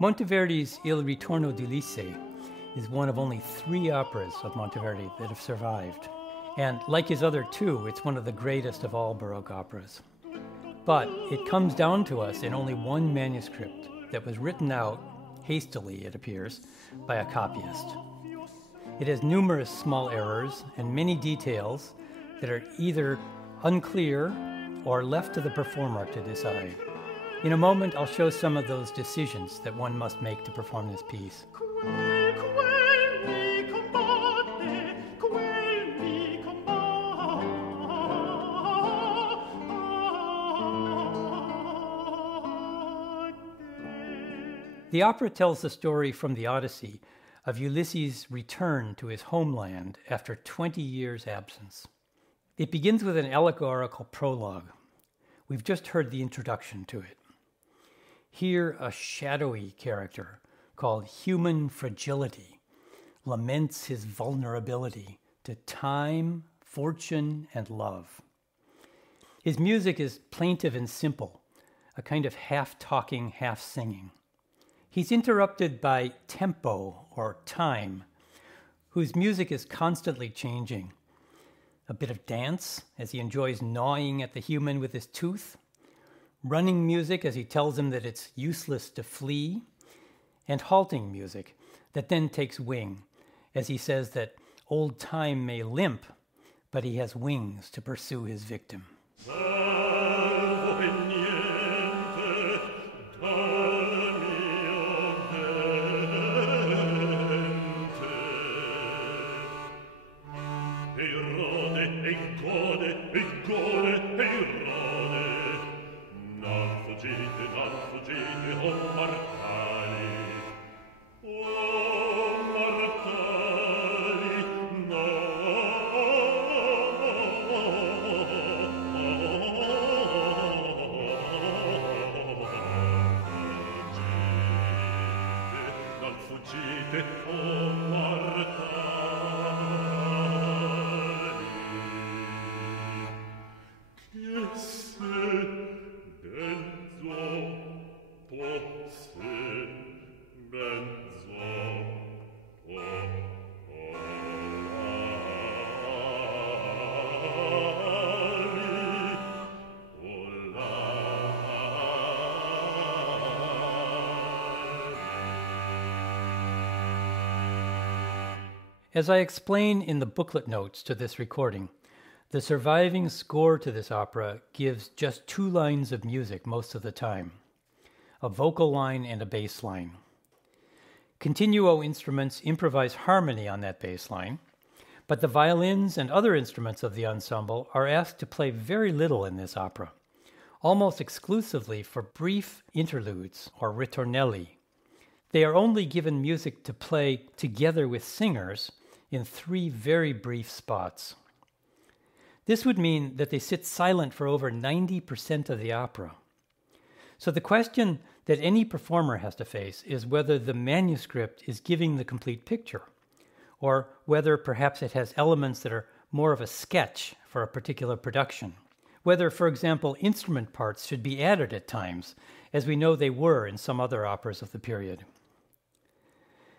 Monteverdi's Il Ritorno di Ulisse is one of only 3 operas of Monteverdi that have survived. And like his other 2, it's one of the greatest of all Baroque operas. But it comes down to us in only one manuscript that was written out, hastily it appears, by a copyist. It has numerous small errors and many details that are either unclear or left to the performer to decide. In a moment, I'll show some of those decisions that one must make to perform this piece. The opera tells the story from the Odyssey of Ulysses' return to his homeland after 20 years' absence. It begins with an allegorical prologue. We've just heard the introduction to it. Here, a shadowy character called Human Fragility laments his vulnerability to time, fortune, and love. His music is plaintive and simple, a kind of half-talking, half-singing. He's interrupted by tempo, or time, whose music is constantly changing. A bit of dance, as he enjoys gnawing at the human with his tooth, running music as he tells him that it's useless to flee, and halting music that then takes wing, as he says that old time may limp, but he has wings to pursue his victim. As I explain in the booklet notes to this recording, the surviving score to this opera gives just 2 lines of music most of the time, a vocal line and a bass line. Continuo instruments improvise harmony on that bass line, but the violins and other instruments of the ensemble are asked to play very little in this opera, almost exclusively for brief interludes or ritornelli. They are only given music to play together with singers in 3 very brief spots. This would mean that they sit silent for over 90% of the opera. So the question that any performer has to face is whether the manuscript is giving the complete picture, or whether perhaps it has elements that are more of a sketch for a particular production. Whether, for example, instrument parts should be added at times, as we know they were in some other operas of the period.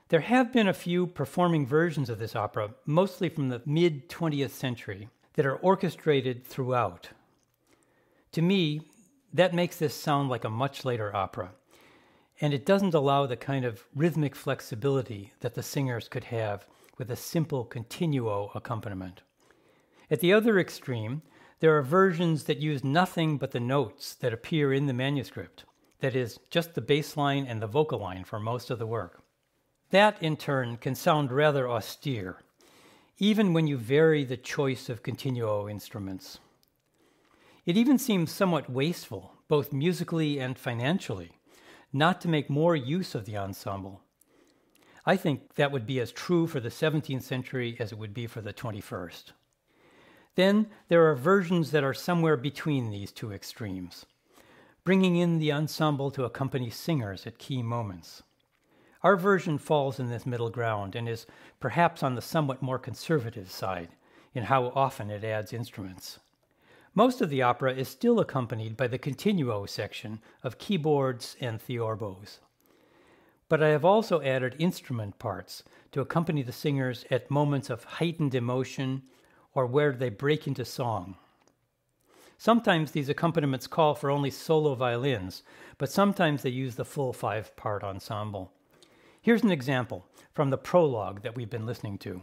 There have been a few performing versions of this opera, mostly from the mid-20th century, that are orchestrated throughout. To me, that makes this sound like a much later opera, and it doesn't allow the kind of rhythmic flexibility that the singers could have with a simple continuo accompaniment. At the other extreme, there are versions that use nothing but the notes that appear in the manuscript, that is, just the bass line and the vocal line for most of the work. That, in turn, can sound rather austere, even when you vary the choice of continuo instruments. It even seems somewhat wasteful, both musically and financially, not to make more use of the ensemble. I think that would be as true for the 17th century as it would be for the 21st. Then there are versions that are somewhere between these 2 extremes, bringing in the ensemble to accompany singers at key moments. Our version falls in this middle ground and is perhaps on the somewhat more conservative side in how often it adds instruments. Most of the opera is still accompanied by the continuo section of keyboards and theorbos. But I have also added instrument parts to accompany the singers at moments of heightened emotion or where they break into song. Sometimes these accompaniments call for only solo violins, but sometimes they use the full 5-part ensemble. Here's an example from the prologue that we've been listening to.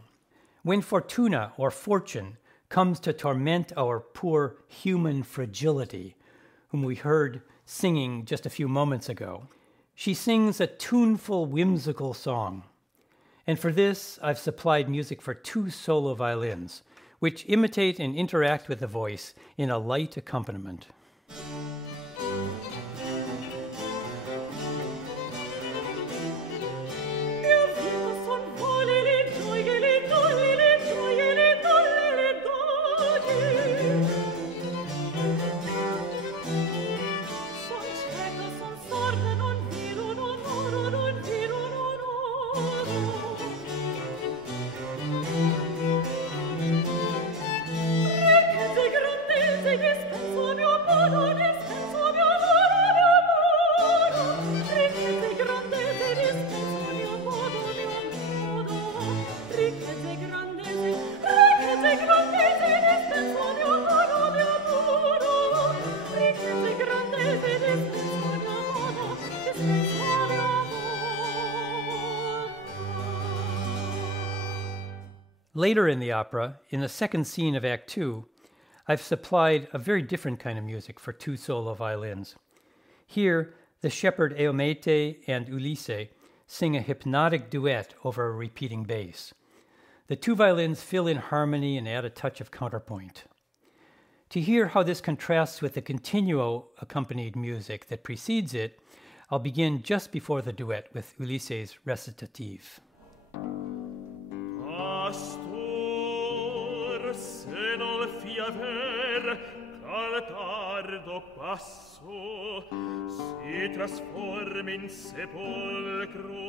When Fortuna, or Fortune, comes to torment our poor human fragility, whom we heard singing just a few moments ago, she sings a tuneful, whimsical song. And for this, I've supplied music for 2 solo violins, which imitate and interact with the voice in a light accompaniment. Later in the opera, in the second scene of Act 2, I've supplied a very different kind of music for 2 solo violins. Here, the shepherd Eomete and Ulisse sing a hypnotic duet over a repeating bass. The 2 violins fill in harmony and add a touch of counterpoint. To hear how this contrasts with the continuo accompanied music that precedes it, I'll begin just before the duet with Ulisse's Recitative. Pastor, se nol fiaver cal tardo passo si trasforma in sepolcro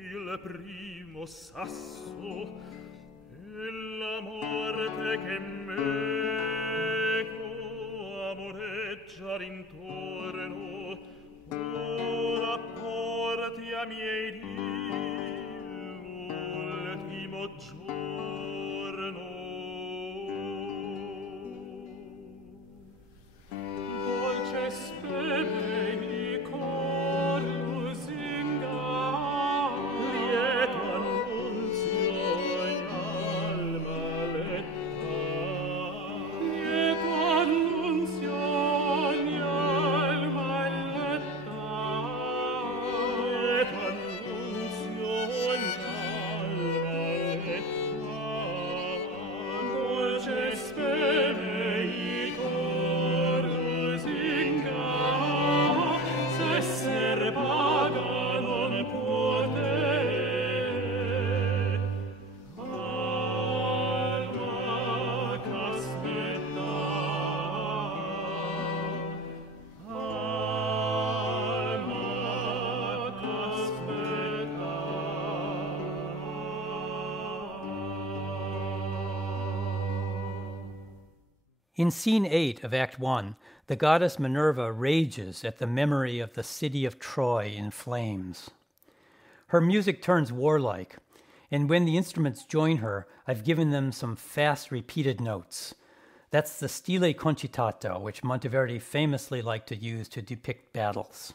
il primo sasso e la morte che meco amoreggia intorno ora porti a miei dì l'ultimo giorno. Dolce speme cor lusinga, lieto annunzio alma letta, lieto annunzio alma letta, lieto annunzio dolce speme cor lusinga, se servaga non poter alma caspetta, alma caspetta. In Scene 8 of Act 1, the goddess Minerva rages at the memory of the city of Troy in flames. Her music turns warlike, and when the instruments join her, I've given them some fast repeated notes. That's the stile concitato, which Monteverdi famously liked to use to depict battles.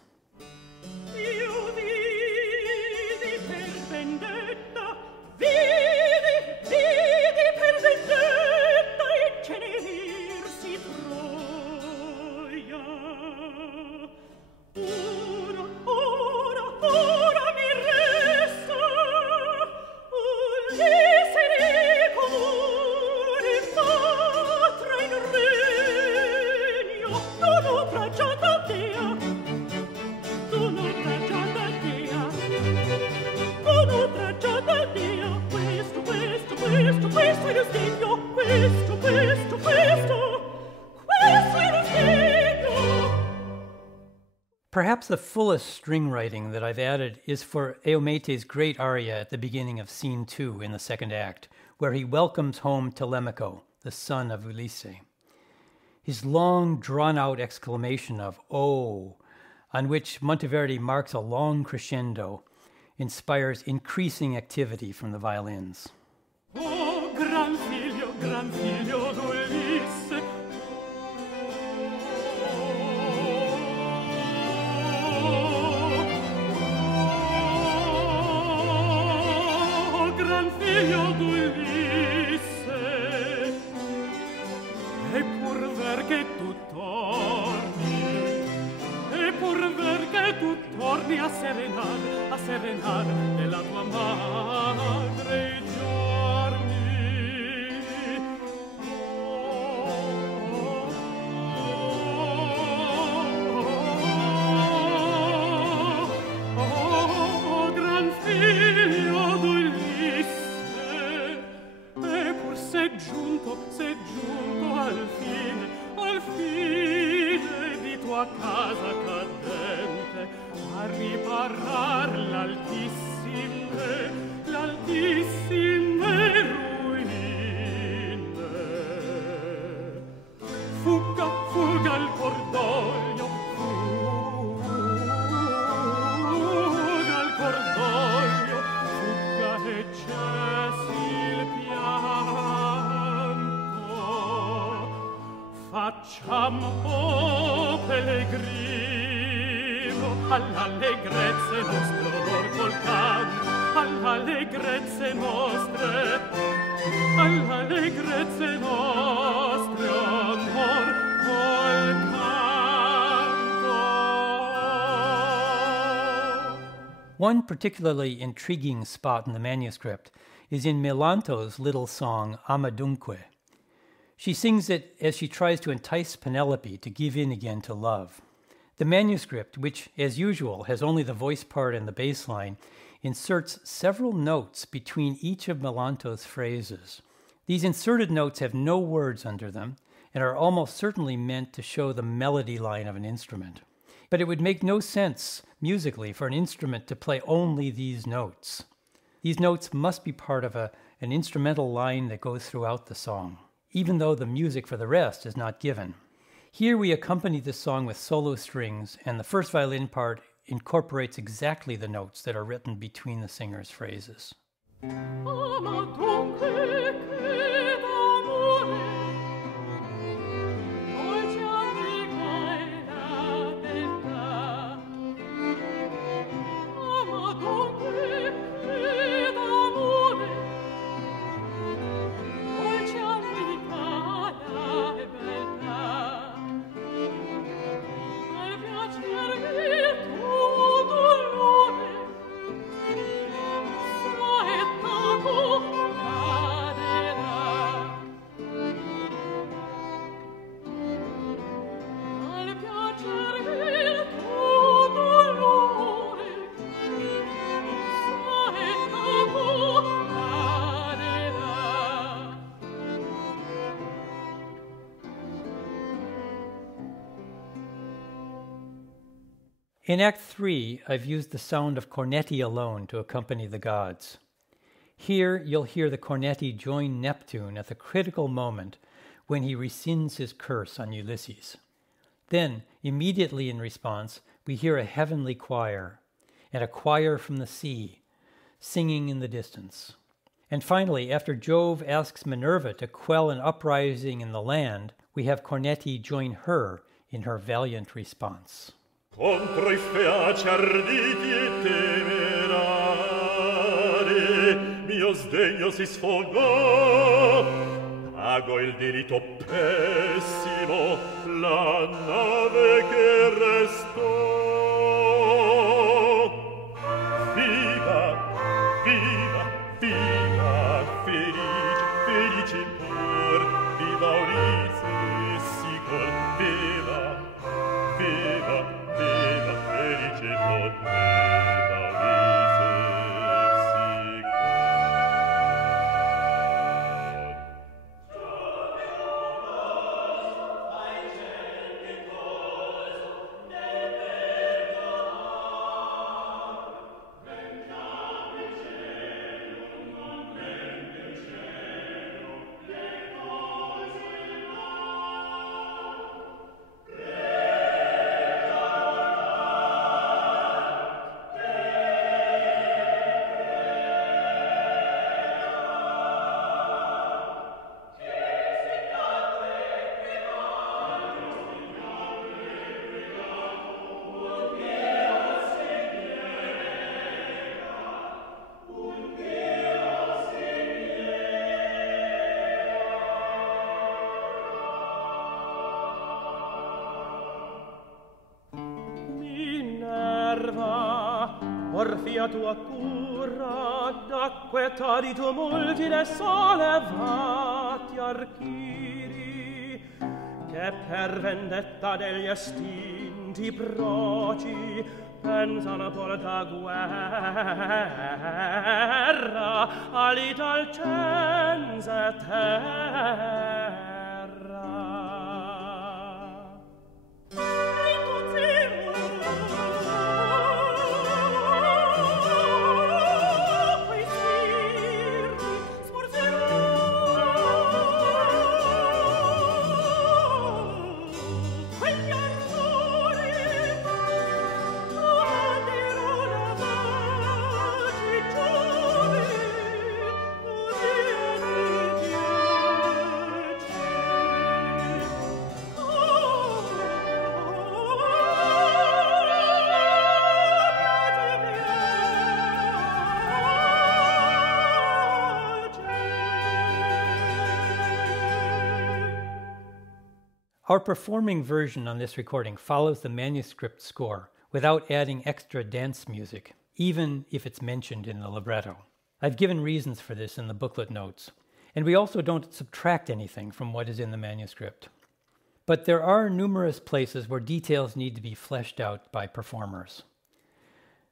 Io vidi per vendetta, vidi per vendetta e cenersi Troia. Ora mi resta Ulisse comune patra in regno, non ho plagiata Dea. Perhaps the fullest string writing that I've added is for Eomete's great aria at the beginning of Scene 2 in the second act, where he welcomes home Telemaco, the son of Ulisse. His long, drawn-out exclamation of "Oh!" on which Monteverdi marks a long crescendo, inspires increasing activity from the violins. Oh, gran figlio d'Ulisse. Oh, gran figlio d'Ulisse. E pur ver che tu torni, e pur ver che tu torni a serenar della tua madre i giorni. Oh, gran figlio d'Ulisse, e pur sei giunto al fine di tua casa cadente, a riparar l'altissime ruine. Fuga il cordoglio, fuga e cessi il pianto. Facciamo, oh pellegrino, all'allegrezze nostre onor col canto, all'allegrezze nostre onor col canto. One particularly intriguing spot in the manuscript is in Melanto's little song Amadunque. She sings it as she tries to entice Penelope to give in again to love. The manuscript, which, as usual, has only the voice part and the bass line, inserts several notes between each of Melanto's phrases. These inserted notes have no words under them and are almost certainly meant to show the melody line of an instrument. But it would make no sense musically for an instrument to play only these notes. These notes must be part of an instrumental line that goes throughout the song, even though the music for the rest is not given. Here we accompany the song with solo strings, and the first violin part incorporates exactly the notes that are written between the singer's phrases. In Act 3, I've used the sound of cornetti alone to accompany the gods. Here, you'll hear the cornetti join Neptune at the critical moment when he rescinds his curse on Ulysses. Then, immediately in response, we hear a heavenly choir, and a choir from the sea, singing in the distance. And finally, after Jove asks Minerva to quell an uprising in the land, we have cornetti join her in her valiant response. Contro I feaci arditi e temerari mio sdegno si sfogò, pago il diritto pessimo la nave che restò. Viva, viva, viva, felice, felice pur, viva Ulisse sicur, viva, viva, viva, felice pur, viva Ulisse sicur. Fai ciel che coso nel porfia tua cura, d'acqueta di tumulti le sollevati archiri, che per vendetta degli estinti proci pensano porta guerra all'Italcense terra. Our performing version on this recording follows the manuscript score without adding extra dance music, even if it's mentioned in the libretto. I've given reasons for this in the booklet notes, and we also don't subtract anything from what is in the manuscript. But there are numerous places where details need to be fleshed out by performers.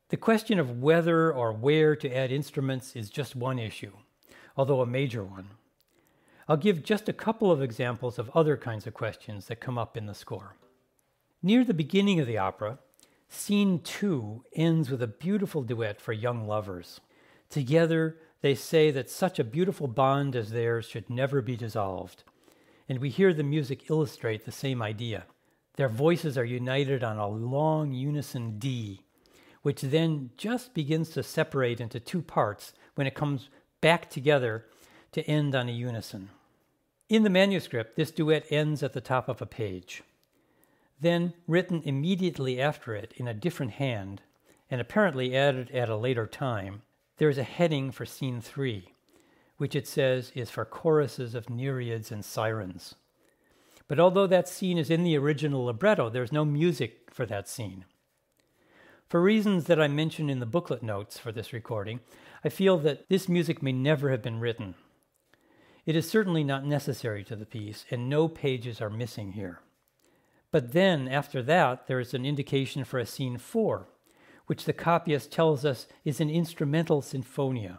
The question of whether or where to add instruments is just one issue, although a major one. I'll give just a couple of examples of other kinds of questions that come up in the score. Near the beginning of the opera, Scene 2 ends with a beautiful duet for young lovers. Together, they say that such a beautiful bond as theirs should never be dissolved, and we hear the music illustrate the same idea. Their voices are united on a long unison D, which then just begins to separate into two parts when it comes back together to end on a unison. In the manuscript, this duet ends at the top of a page. Then, written immediately after it in a different hand, and apparently added at a later time, there is a heading for Scene 3, which it says is for choruses of nereids and sirens. But although that scene is in the original libretto, there's no music for that scene. For reasons that I mention in the booklet notes for this recording, I feel that this music may never have been written. It is certainly not necessary to the piece, and no pages are missing here. But then, after that, there is an indication for a Scene 4, which the copyist tells us is an instrumental sinfonia,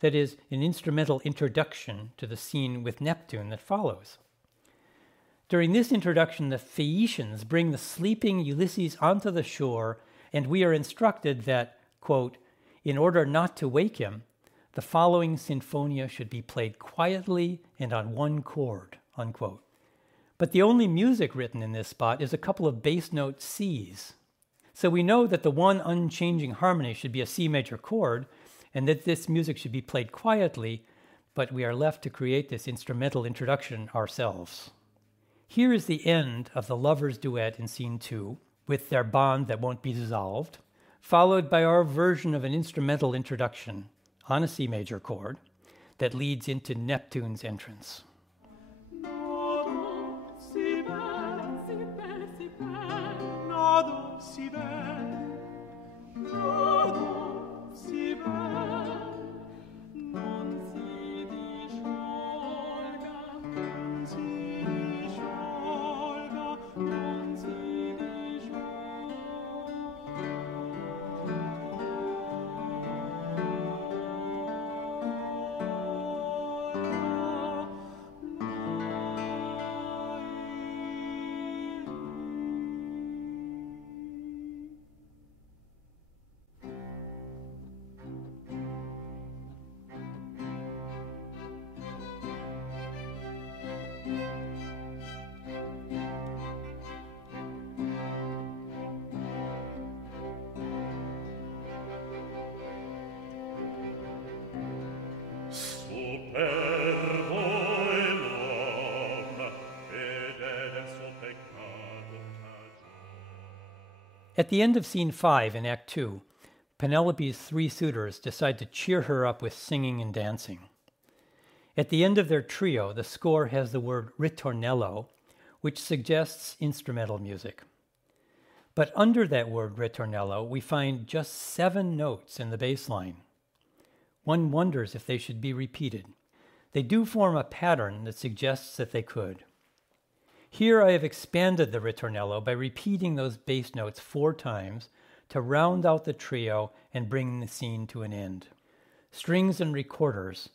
that is, an instrumental introduction to the scene with Neptune that follows. During this introduction, the Phaeacians bring the sleeping Ulysses onto the shore, and we are instructed that, quote, in order not to wake him, the following sinfonia should be played quietly and on one chord, unquote. But the only music written in this spot is a couple of bass note Cs. So we know that the one unchanging harmony should be a C major chord, and that this music should be played quietly, but we are left to create this instrumental introduction ourselves. Here is the end of the lovers' duet in Scene 2, with their bond that won't be dissolved, followed by our version of an instrumental introduction on a C major chord that leads into Neptune's entrance. At the end of Scene 5 in Act 2, Penelope's three suitors decide to cheer her up with singing and dancing. At the end of their trio, the score has the word ritornello, which suggests instrumental music. But under that word ritornello, we find just 7 notes in the bass line. One wonders if they should be repeated. They do form a pattern that suggests that they could. Here I have expanded the ritornello by repeating those bass notes 4 times to round out the trio and bring the scene to an end. Strings and recorders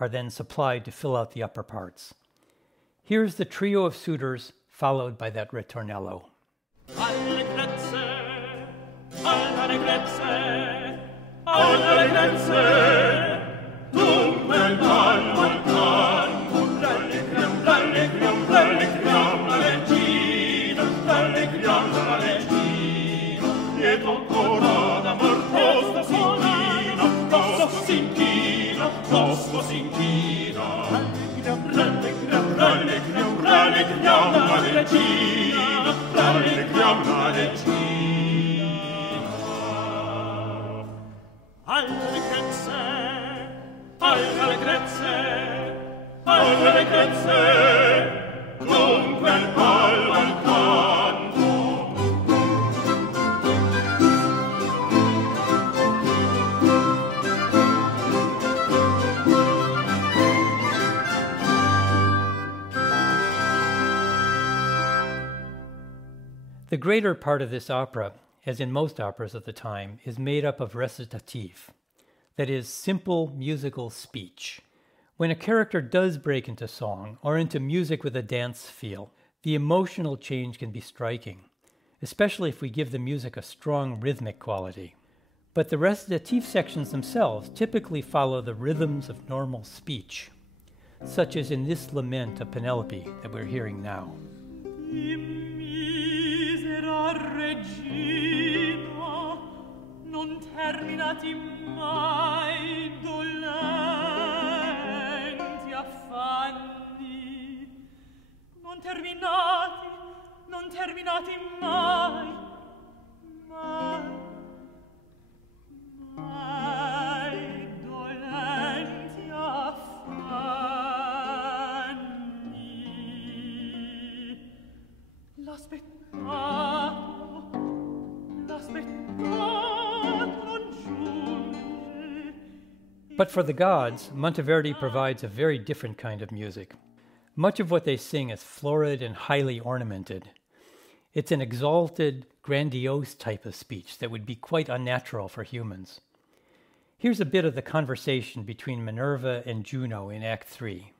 are then supplied to fill out the upper parts. Here's the trio of suitors followed by that ritornello. Alle Grenze, alle Grenze, alle Grenze, dunkel Ball Vulkan, ralligliam, Valentino, lieto ancora d'amor tosto s'inchina, ralligliam, la regina, ralligliam la regina. Alle Grenze, alle Grenze, alle Grenze, dunque il Ball al canto. The greater part of this opera, as in most operas of the time, is made up of recitative, that is, simple musical speech. When a character does break into song or into music with a dance feel, the emotional change can be striking, especially if we give the music a strong rhythmic quality. But the recitative sections themselves typically follow the rhythms of normal speech, such as in this lament of Penelope that we're hearing now. Regina, non terminati mai dolenti affanni, non terminati mai, mai dolenti affanni. L'aspettato non giunge. But for the gods, Monteverdi provides a very different kind of music. Much of what they sing is florid and highly ornamented. It's an exalted, grandiose type of speech that would be quite unnatural for humans. Here's a bit of the conversation between Minerva and Juno in Act 3.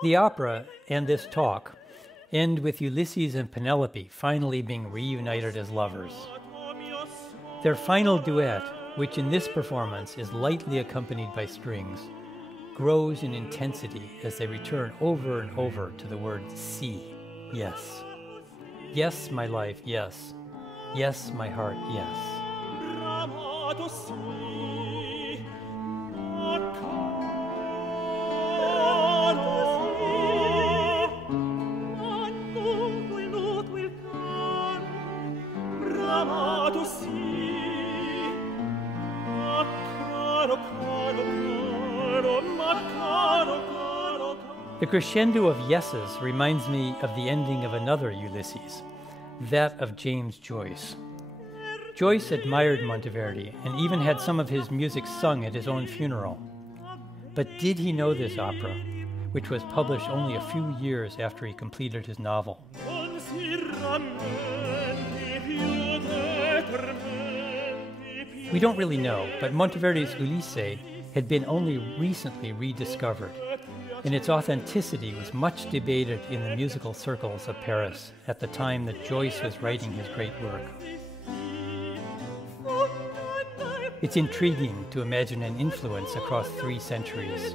The opera and this talk end with Ulysses and Penelope finally being reunited as lovers. Their final duet, which in this performance is lightly accompanied by strings, grows in intensity as they return over and over to the word si, yes. Yes, my life, yes. Yes, my heart, yes. The crescendo of yeses reminds me of the ending of another Ulysses, that of James Joyce. Joyce admired Monteverdi and even had some of his music sung at his own funeral. But did he know this opera, which was published only a few years after he completed his novel? We don't really know, but Monteverdi's Ulisse had been only recently rediscovered, and its authenticity was much debated in the musical circles of Paris at the time that Joyce was writing his great work. It's intriguing to imagine an influence across 3 centuries.